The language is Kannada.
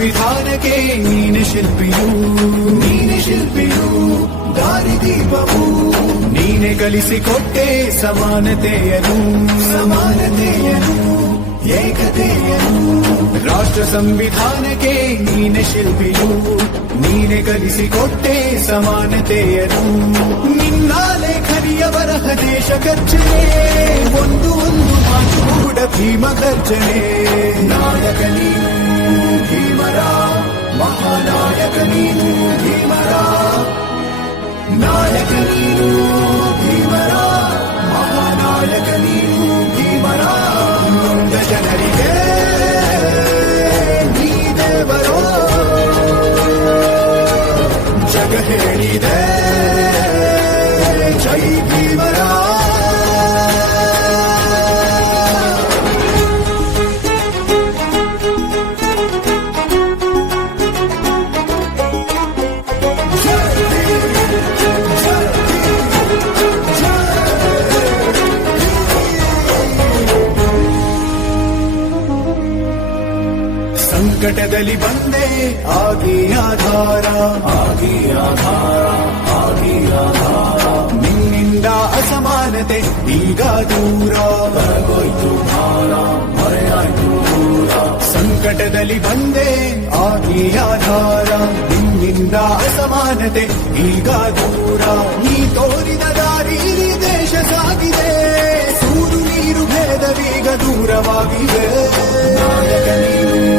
ಸಂವಿಧಾನಕ್ಕೆ ನೀನೆ ಶಿಲ್ಪಿಯು ದಾರಿದೀಪವು ನೀನೆ ಕಲಿಸಿಕೊಟ್ಟೆ ಸಮಾನತೆಯನು ಏಕತೆಯನು ರಾಷ್ಟ್ರ ಸಂವಿಧಾನಕ್ಕೆ ನೀನೆ ಶಿಲ್ಪಿಯು ನೀನೆ ಕಲಿಸಿಕೊಟ್ಟೆ ಸಮಾನತೆಯನು ನಿನ್ನ ಲೇಖನಿಯ ಬರಹ ದೇಶ ಗರ್ಜನೆ ಒಂದು ಮಾತು ಕೂಡ ಭೀಮ ಗರ್ಜನೆ ನಾಯಕ ನೀನು ಭೀಮರ ಮಹಾನಾಯಕ ನೀನು ಭೀಮರ ನಾಯಕ ನೀನು ಭೀಮರ ಮಹಾನಾಯಕ ನೀನು ಭೀಮರ ನೊಂದ ಜನರಿಗೆ ನೀ ದೇವರೋ ಜಗ ಹೇಳಿದೆ ಜೈ ಭೀಮರ ಸಂಕಟದಲ್ಲಿ ಬಂದೆ ಆಗಿ ಆಧಾರ ನಿನ್ನಿಂದ ಅಸಮಾನತೆ ಈಗ ದೂರ ಬರಗೋಯ್ತು ಭಾರ ಮರೆಯಾಯ್ತು ದೂರ ಸಂಕಟದಲ್ಲಿ ಬಂದೆ ಆಗಿ ಆಧಾರ ನಿನ್ನಿಂದ ಅಸಮಾನತೆ ಈಗ ದೂರ ನೀ ತೋರಿದ ದಾರಿ ದೇಶ ಸಾಗಿದೆ ಸೂರು ನೀರು ಭೇದವೀಗ ದೂರವಾಗಿದೆ ನಾಯಕ ನೀನು